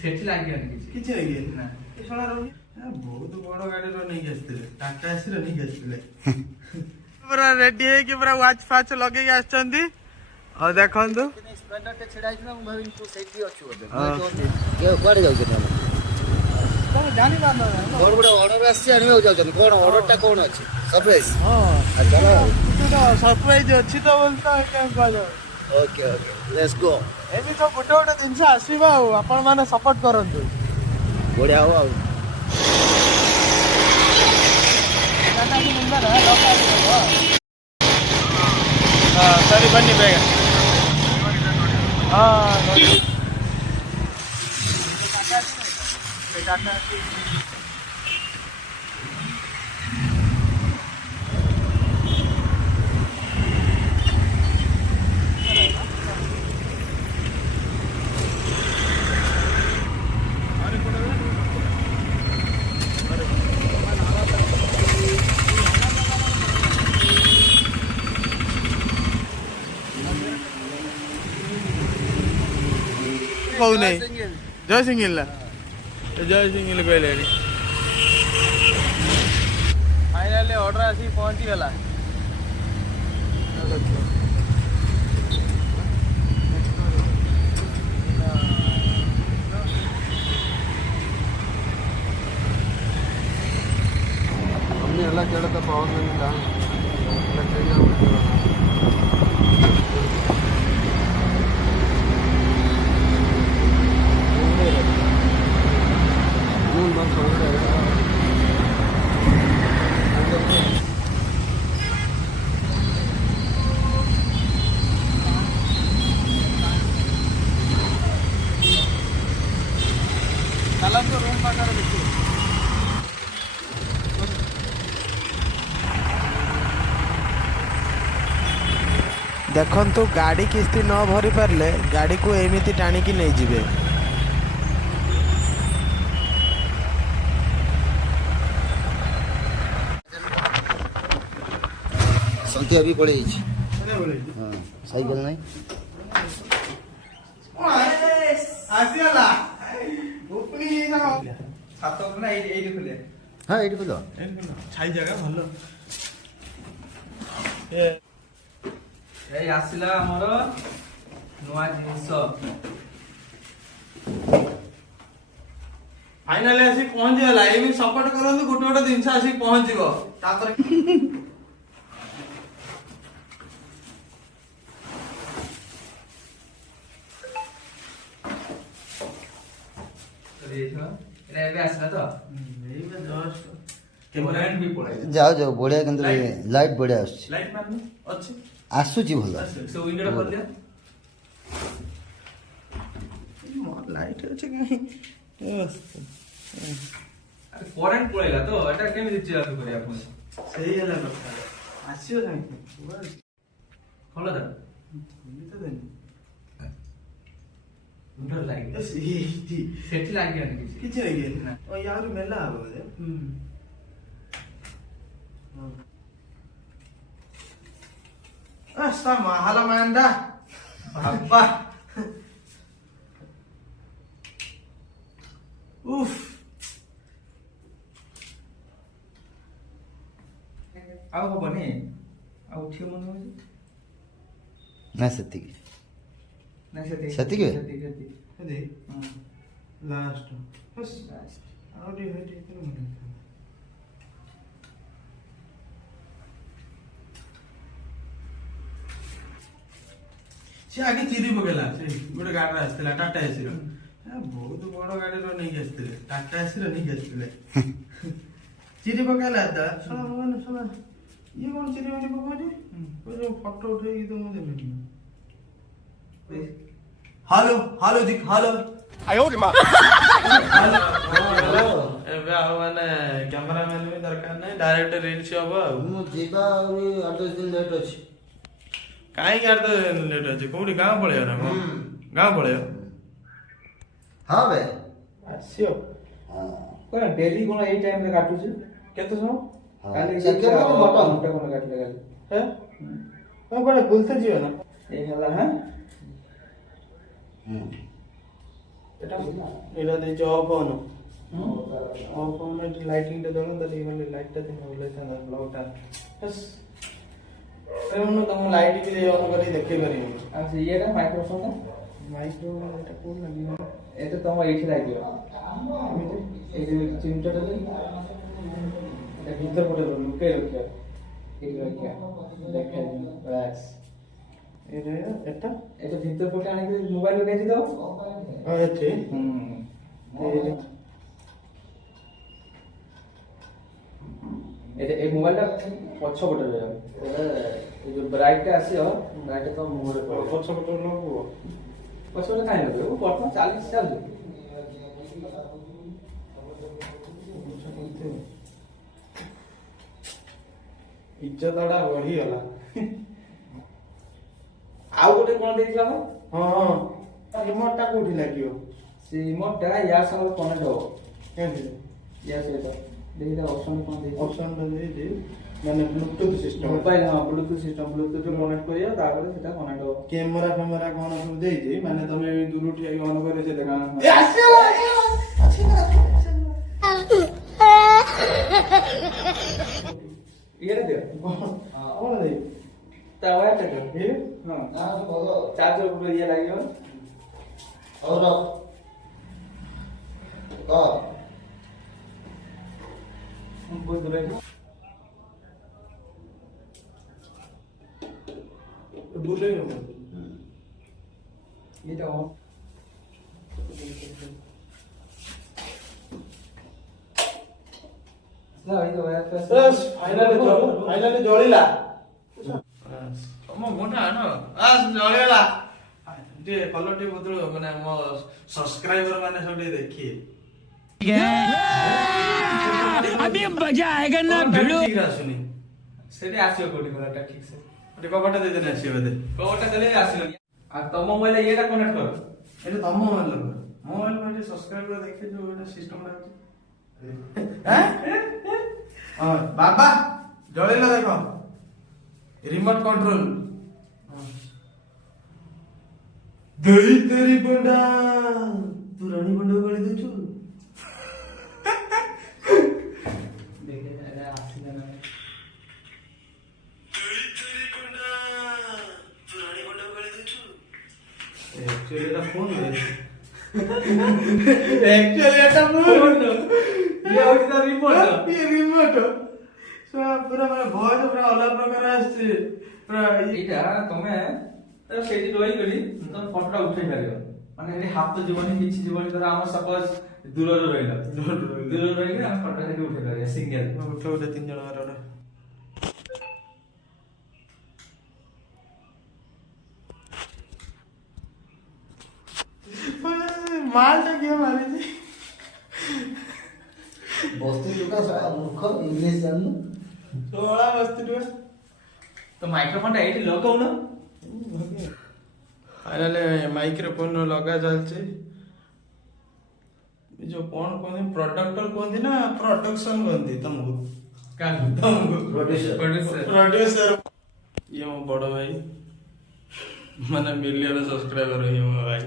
ସେଠି ଲାଗିବନି କିଛି ଲାଗିବନି ନା ଏ ଶଳା ରହୁଛି ବହୁତ ବଡ ଗାଡିର ନେଇକି ଆସିଥିଲେ ଟାଟା ଏସିର ନେଇକି ଆସିଥିଲେ ପୁରା ରେଡି ହେଇକି ପୁରା ୱାଚ୍ ଫାଚ୍ ଲଗେଇକି ଆସିଛନ୍ତି ଆଉ ଦେଖନ୍ତୁ ସ୍ପ୍ଲେଣ୍ଡରଟେ ଛିଡା ହେଇଥିଲା ମୁଁ ଭାବିନି ତୁ ସେଇଠି ଅଛୁ ବୋଧେ କୁଆଡେ ଯାଉଛନ୍ତି ତମେ ଜାଣିପାରୁନ ମୋର ଗୋଟେ ଅର୍ଡର ଆସିଛି ଆଣିବାକୁ ଯାଉଛନ୍ତି କଣ ଅର୍ଡରଟା କଣ ଅଛି ସରପ୍ରାଇଜ ହଁ ଚାଲ ସରପ୍ରାଇଜ ଅଛି ତ ବୋଲି ତ କୁହାଯାଉ ଓକେ ଓକେ ଲେଟ୍ସ ଗୋ ଏମିତି ତ ଗୋଟେ ଗୋଟେ ଜିନିଷ ଆସିବ ଆଉ ଆପଣ ମାନେ ସପୋର୍ଟ କରନ୍ତୁ ବଢିଆ ହବ ଆଉ ಸರಿ ಬನ್ನಿ ಬೇಗ कहू नहीं जय सिंह कहले फाइनाली ऑर्डर आसी पहुंची गला हमने ಎಲ್ಲ ಕೇಳತ ಪವರ್ ಇಲ್ಲ ಎಲ್ಲ ಕೇಳಿ देखु गाड़ी किस्ती न भरी पारे गाड़ी को एमती टाणिकी नहीं जिवे संख्या भी पड़े साइकिल नहीं हाँ ये खोल छाई जगह भल आसला आमर नुआ जिनस फाइनाली आसी पहुंची गला एमि सपोर्ट करंतु गोटे गोटे जिंस आसी पहुंचीबो तापर जाओ जाओ बढ़िया किंतु लाइट बढ़िया लाइट मारनु अछि आसुची भल सो विंडोटा खोल दिया लाइट अछि कहीं अरे करंट पळेला तो एटा केमि चालू करिया आपण सही हला कथा आसियो सांग खोल दा ये तो देनी विंडो लाइट सेठी लागियनि किछि लागियनि ना ओ यार मेला आबो दे Asa mahal Amanda. Apa? Uff. ଆଉ ହବନି ଆଉ ଉଠିବ ମନେ ହଉଛି ନା ସେତିକି ନା ସେତିକି ସେତିକି ସେତିକି ଲାଷ୍ଟ ବସ୍ ଆଉ ଟିକେ ଟିକେ ମନେ से आगे चिरी पकेला से गोटे गाड़ी आसला टाटा एसी रो बहुत बड़ गाड़ी रो नहीं आसले टाटा एसी रो नहीं आसले चिरी पकेला दा सला भगवान सला ये कौन चिरी वाली पकोनी वो जो फोटो उठाई तो मुझे नहीं हेलो हेलो जी हेलो आयो रे मां हेलो एबे आ माने कैमरामैन भी दरकार नहीं डायरेक्ट रील्स हबो मु जीवा 8-10 दिन लेट अछि काई करते लेट अछि कोडी गांव पळेयो ना गांव पळेयो हां बे आसियो हां कोन डेली कोन एई टाइम रे काटु छी केते सम काली चेक कर मोटा मोटा कोन काटले काली हैं मैं कोन बुलते जियो ना ए हला हां এটা ଦେଇଛି ଅଫ୍ ଅନ୍ ଅଫ୍ ଅନ୍ ଏଠି ଲାଇଟିଂଟା ଜଳନ୍ତା ଟିକେ ଖାଲି ଲାଇଟ୍ଟା ଦିନ ଓହ୍ଲାଇଥାନ୍ତା ବ୍ଲଗ୍ଟା ମୁଁ ତମ ଲାଇଟ୍ ବି ଅନ୍ କରିକି ଦେଖେଇ ପାରିବି। ଆଉ ସେ ଇଏଟା ମାଇକ୍ରୋଫୋନ୍ ମାଇକ୍ରୋ ଏଟା କୋଉଠି ଲାଗିବ? এটা তো আমার এইଠି লাগিব ଏମିତି এই যে চিমটাটা দেই এটা ভিতর পটে লুকে রাখিয়া এই রাখিয়া দেখাই বাস এটা এটা ভিতর পটে আনি মোবাইল লগাই দাও এଠି এটা এই মোবাইলটা পছ পটে যাবে এটা এই যে ব্রাইটটা আসিও ব্রাইটটা তো মোবাইল ପଛ ପଟେ ଲଗବ পছ পটে কাই লাগবে ও বর্তমান 40 চালু ଇଜ୍ଜତଟା ବଢିଗଲା। ଆଉ ଗୋଟେ কোন ଦେଇଥିଲା ବା ହଁ ହଁ ରିମୋଟଟା କୋଉଠି ଲାଗିବ? ସେ ରିମୋଟଟା ୟା ସହ କନେକ୍ଟ ହବ କେମିତି ୟା ସହିତ देखिए ऑप्शन कौन देखिए ଅପସନଟା ଦେଇଛି ମାନେ ବ୍ଲୁଟୁଥ ସିଷ୍ଟମ मोबाइल हां ब्लूटूथ सिस्टम ब्लूटूथ कनेक्ट करिया तापर सेटा कनेक्ट हो କ୍ୟାମେରା ଫ୍ୟାମେରା କଣ ସବୁ ଦେଇଛି ମାନେ ତମେ ଦୂରରୁ ଠିଆ ହେଇକି ଅନ୍ କରି ସେ ଦେଖା ये दे କଣ ଦେଇ तावा तक ଏ हां चार्जर पर ये लागियो और बहुत दूर है ବୁଲେଇ ହବ ये तो ना ये तो यार बस फाइनाली ଜଳିଲା ମୋ ମୁଣ୍ଡ ଆଣ ଆସ ଜଳିଗଲା ଟିକେ କଲର ଟିକେ ବଦଳ ମାନେ ମୋ ସବସ୍କ୍ରାଇବର ମାନେ ସବୁ ଟିକେ ଦେଖିଏ अभी मजा आएगा ना भिड़ो ଠିକ ଆସୁନି सेटे आसियो कोडी कोलाटा ठीक से ଟିକେ କବାଟା ଦେଇଦେଲେ ଆସିବ ବୋଧେ कोटा देले आसियो आ तम मोबाइल येटा कनेक्ट कर এটা ତମ ମୋବାଇଲ ମୋବାଇଲ ମାନେ ସବସ୍କ୍ରାଇବର ଦେଖେ ଯୋଉ ଗୋଟେ ସିଷ୍ଟମ ଲାଗୁଛି ହଁ ବାବା ଜଳିଲା ଦେଖ ରିମୋଟ କଣ୍ଟ୍ରୋଲ ଦେଇ ତେରି ବଣ୍ଡା ତୁ ରାଣୀ ବଣ୍ଡା ଗଳି ଦେଛୁ देखे अरे आसियो ना ଦେଇ ତେରି ବଣ୍ଡା ତୁ ରାଣୀ ବଣ୍ଡା ଗଳି ଦେଛୁ एक्चुअली এটা ফোন নয় एक्चुअली এটা ফোন ये होती तो रिमोट ये रिमोट पूरा মানে ভয়েস পুরা অলগ প্রকার আসছে পুরা এইটা তুমি সেইটি রই করি তুমি ফটোটা উঠাই পারিও মানে এটি হাত তো জীবনে কিছু জীবনে ধর আমার সাপোজ দূରରେ রইলা দূରରେ রইলে আমি ফটোটা সেটি উঠাই পারি সিঙ্গেল উঠে উঠে তিন জন আর ওটা মালটা কি মারিছি বস্তি লুকা সব মূর্খ ইংলিশ জানো সোলা বস্তি টু তো মাইক্রোফোনটা এইটি লগাও না फाइनली माइक्रोफोन लगा चलছে जो कौन कहते प्रोडक्टर कहते ना प्रोडक्शन कहते तुमको तुमको प्रोड्यूसर ये मो बड़ भाई माने मिलियन सब्सक्राइबर है मो भाई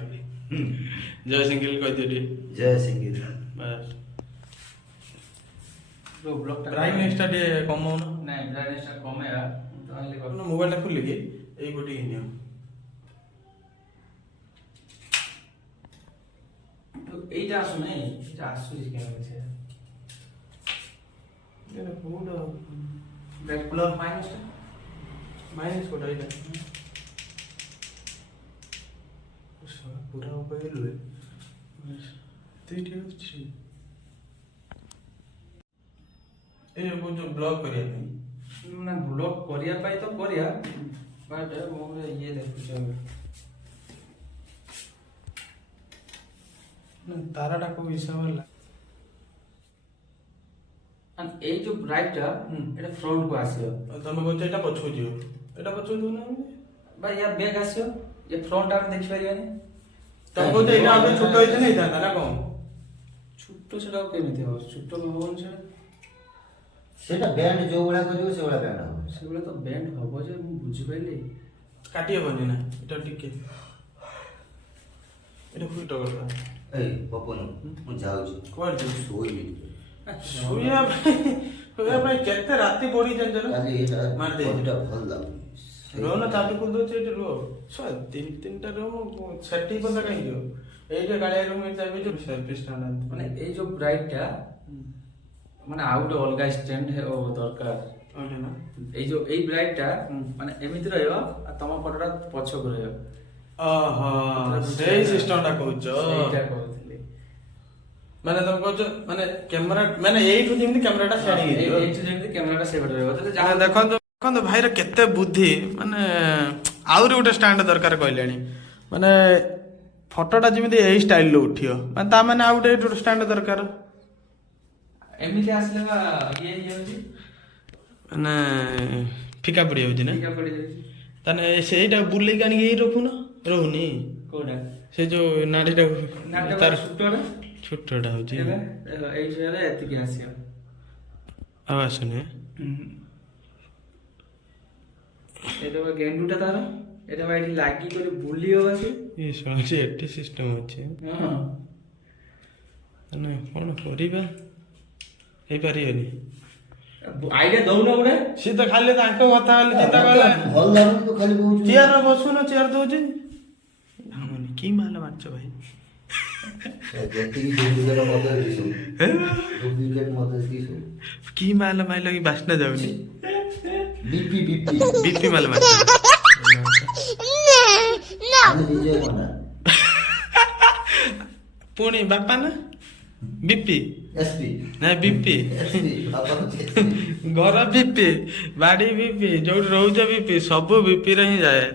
जय सिंगल कहते टी जय सिंगीत बस तो ब्लॉगটা ब्राइटनेसটা দিয়ে কমাও না না ব্রাইটনেসটা কমে আর তাহলে আপনার মোবাইলটা খুলে কি এই কোটি নিও তো এইটা আসো না এটা আসুজি কেন হচ্ছে এটা পুরো ব্যাক প্লাস মাইনাসটা মাইনাস কোটা এটা पूरा ऊपर गिरले ठीक ଅଛି ए वो जो ब्लॉग करिया ପାଇଁ ନା ବ୍ଲଗ କରିବା ପାଇଁ ତ କରିବା ବଟ୍ ମୁଁ ଇଏ ଦେଖୁଛି ନା ତାରାଟା କୋଉ ହିସାବରେ ଏଇ ଯୋଉ ବ୍ରାଇଟଟା এটা ଫ୍ରଣ୍ଟ କୁ ଆସିବ ତମେ କହୁଛ ଏଟା ପଛକୁ ଯିବ ଏଟା ପଛକୁ ଦଉନା ବା ୟା ବ୍ୟାକ୍ ଆସିବ ଏ ଫ୍ରଣ୍ଟ ଆମେ ଦେଖି ପାରିବାନି ତମେ କହୁଛ ଏଟା ଆଉ ଛୋଟ ହେଇଛି ନା ହେଇଥାନ୍ତା ନା କଣ ଛୋଟ ସେଟା କେମିତି ହବ ଛୋଟ ହବନି ସେଟା সেটা ব্যান্ড যে গুলা করিব সেগুলা ব্যান্ড হবে ସେଗୁଡ଼ା ତ ବ୍ୟାଣ୍ଡ ହବ ଯେ ମୁଁ ବୁଝିପାରିଲି କାଟି ହେବନି ନା ଏଟା ଟିକେ ଏଟା ଫୁଟ କରିବା ଏଇ ପପନ ମୁଁ ଯାଉଛି କୁଆଡେ ଯିବୁ? ଶୋଇବି ଶୋଇବା ପାଇଁ କେତେ ରାତି ପଡି ଜାଣିଛ ନା? କାଲି ଏଇଟା ମାରି ଦେଇଛି। ବଡିଟା ଭଲ ଲାଗୁନି ରୁହ ନା ଚାବି କରିଦଉଛି ଏଇଠି ରୁହ ତିନିଟା ରୁମ୍ ସେଠି ପର୍ଯ୍ୟନ୍ତ କାହିଁ ଯିବ ଏଇଠି କାଳିଆ ରୁମ୍ ଏଠି ଚାବି ଯିବ ସର୍ଭିସ୍ ଷ୍ଟାଣ୍ଡ ମାନେ ଏଇ ଯୋଉ ବ୍ରାଇଟ୍ ଟା ମାନେ ଆଉ ଗୋଟେ ଅଲଗା ଷ୍ଟାଣ୍ଡ ଦରକାର ନା ଏଇ ଯୋଉ ଏଇ ବ୍ରାଇଟ୍ ଟା ମାନେ ଏମିତି ରହିବ ଆଉ ତମ ଫଟୋଟା ପଛକୁ ରହିବ ଓହୋ ସେଇ ସିଷ୍ଟମ ଟା କହୁଛ ସେଇଟା କହୁଥିଲି ମାନେ ତମେ କହୁଛ ମାନେ କ୍ୟାମେରା ମାନେ ଏଇଠୁ ଯେମିତି କ୍ୟାମେରାଟା ଛାଡି ହେଇଯିବ ଏଇଠୁ ଯେମିତି କ୍ୟାମେରାଟା ସେପଟେ ରହିବ ତାହେଲେ ଯାହା ଦେଖନ୍ତୁ ଦେଖନ୍ତୁ ଭାଇର କେତେ ବୁଦ୍ଧି ମାନେ ଆହୁରି ଗୋଟେ ଷ୍ଟାଣ୍ଡ ଦରକାର କହିଲେଣି ମାନେ ଫଟୋଟା ଯେମିତି ଏଇ ଷ୍ଟାଇଲରେ ଉଠିବ ମାନେ ତା ମାନେ ଆଉ ଗୋଟେ ଏଇଠି ଗୋଟେ ଷ୍ଟାଣ୍ଡ ଦରକାର ଏମିତି ଆସିଲେ ବା ଇଏ ହେଇଯାଉଛି ମାନେ ଫିକା ପଡିଯାଉଛି ନା ଫିକା ପଡିଯାଉଛି ତାହେଲେ ସେଇଟା ବୁଲେଇକି ଆଣିକି ଏଇ ରଖୁନ ରହୁନି କୋଉଟା ସେ ଯୋଉ ନାଡିଟାକୁ ନାଟକ ତାର ଛୋଟଟା ଛୋଟଟା ହଉଛି ଏବେ ଏଇଠି ହେଲେ ଏତିକି ଆସିବ ଆଉ ଆସୁନି ଏଇଟା ବା ଗେଣ୍ଡୁଟା ତାର ଏଇଟା ବା ଏଠି ଲାଗି କରି ବୁଲିବ ବାକି ଇଏ ଶୁଣୁଛି ଏଠି ସିଷ୍ଟମ ଅଛି ହଁ ମାନେ କଣ କରିବା ହେଇପାରିବନି ଆଇଡିଆ ଦଉନ ଗୋଟେ ସିଏ ତ ଖାଲି ତାଙ୍କ କଥା ଖାଲି ଚିନ୍ତା କଲା ଭଲ ଲାଗୁନି ତୁ ଖାଲି କହୁଛୁ ଚେୟାର ବସୁନ ଚେୟାର ଦଉଛି ଭାବୁନି କି ମାଲ ମାରିଛ ଭାଇ ଯେତିକି ଡୁପ୍ଲିକେଟ ମତେ ଦିଶୁ ଡୁପ୍ଲିକେଟ ମତେ ଦିଶୁ କି ମାଲ ମାଇଲ କି ବାସ୍ନା ଯାଉନି ବିପି ବିପି ବିପି ମାଲ ମାରିଛ ଆମେ ନିଜେ କନା ପୁଣି ବାପା ନା ବିପି ଏସପି ନାଇଁ ବିପି ଏସପି ବାପା ଘର ବିପି ବାଡି ବିପି ଯୋଉଠି ରହୁଛ ବିପି ସବୁ ବିପିରେ ହିଁ ଯାଏ